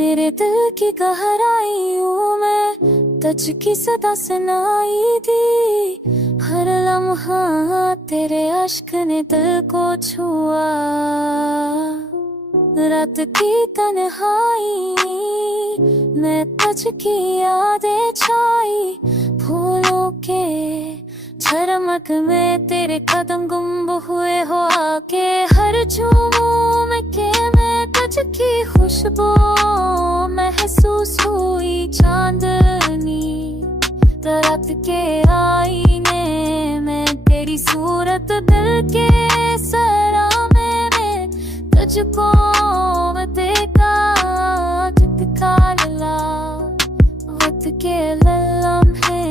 मेरे दिल की गहराइयों में टच की सदा सुनाई थी। हर लम्हा तेरे अश्क ने दिल को छुआ। रात की तन्हाई में टच की यादें छाई। फूलों के झरमट में तेरे कदम गुम हुए हो आके। हर झूम के मैं टच की खुशबू महसूस हुई। चांदनी रात के आईने में तेरी सूरत दिल के सरामे में तुझको देखा। झटका लला वक्त के लम्हे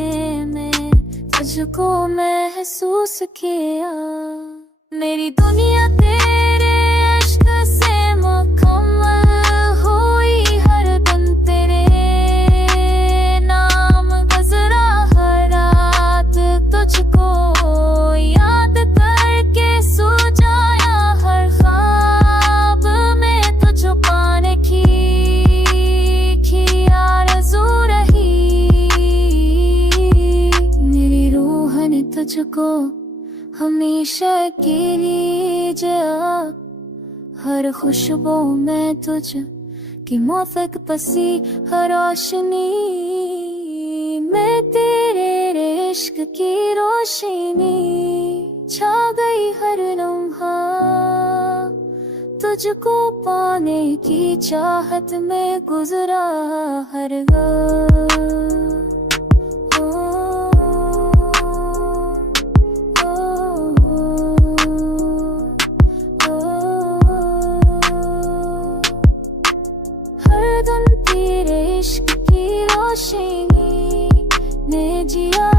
में तुझको महसूस किया। मेरी दुनिया तेरे इश्क से मुकम्मल हुई। हर दिन तेरे नाम गुज़रा हर रात तुझको याद करके सो जाया। हर ख्वाब में तुझको पाने की आरज़ू रही। मेरी रूह ने तुझको हमेशा के लिए जया। हर खुशबू में तुझ की मोहब्बत बसी। हर रोशनी में तेरे इश्क की रोशनी छा गई। हर लम्हा तुझको पाने की चाहत में गुजरा। हर तेरे इश्क की रोशनी ने जिया।